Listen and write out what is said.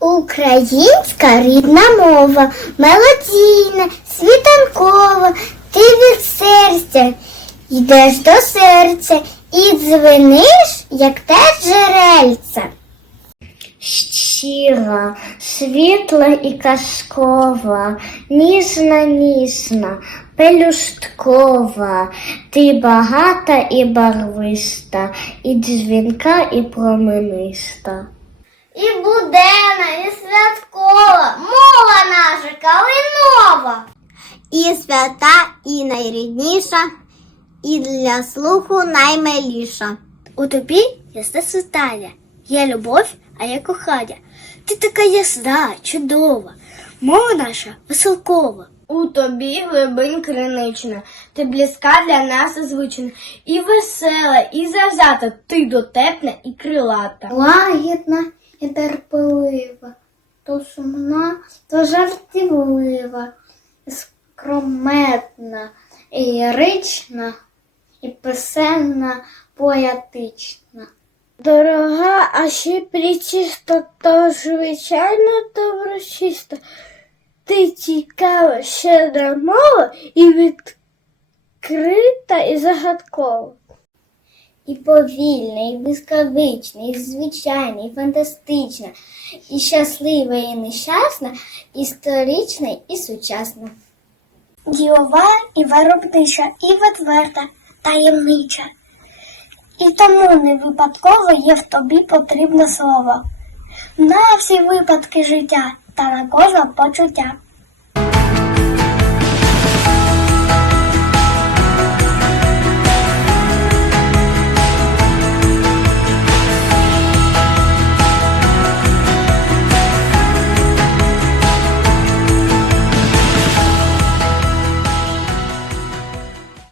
Українська рідна мова, мелодійна, світанкова, ти від серця йдеш до серця і дзвениш, як те джерельце. Щира, світла і казкова, ніжна, ніжна, пелюсткова, ти багата і барвиста, і дзвінка, і промениста. І буденна, і святкова, мова наша калинова. І свята, і найрідніша, і для слуху наймиліша. У тобі ясна світання, є любов, а є кохання. Ти така ясна, чудова, мова наша веселкова. У тобі глибинь кринична, ти близька для нас звична, і весела, і завзята, ти дотепна і крилата. Лагідна і терпелива, то сумна, то жартівлива, і скрометна, і лірична, і писенна, поетична. Дорога, а ще причиста, то звичайно доброчиста. Ти цікава, щедра мова і відкрита і загадкова. І повільна, і блискавична, і звичайна, і фантастична, і щаслива, і нещасна, історична і сучасна. Ділова і виробнича, і відверта, таємнича. І тому не випадково є в тобі потрібне слово. На всі випадки життя та на кожне почуття.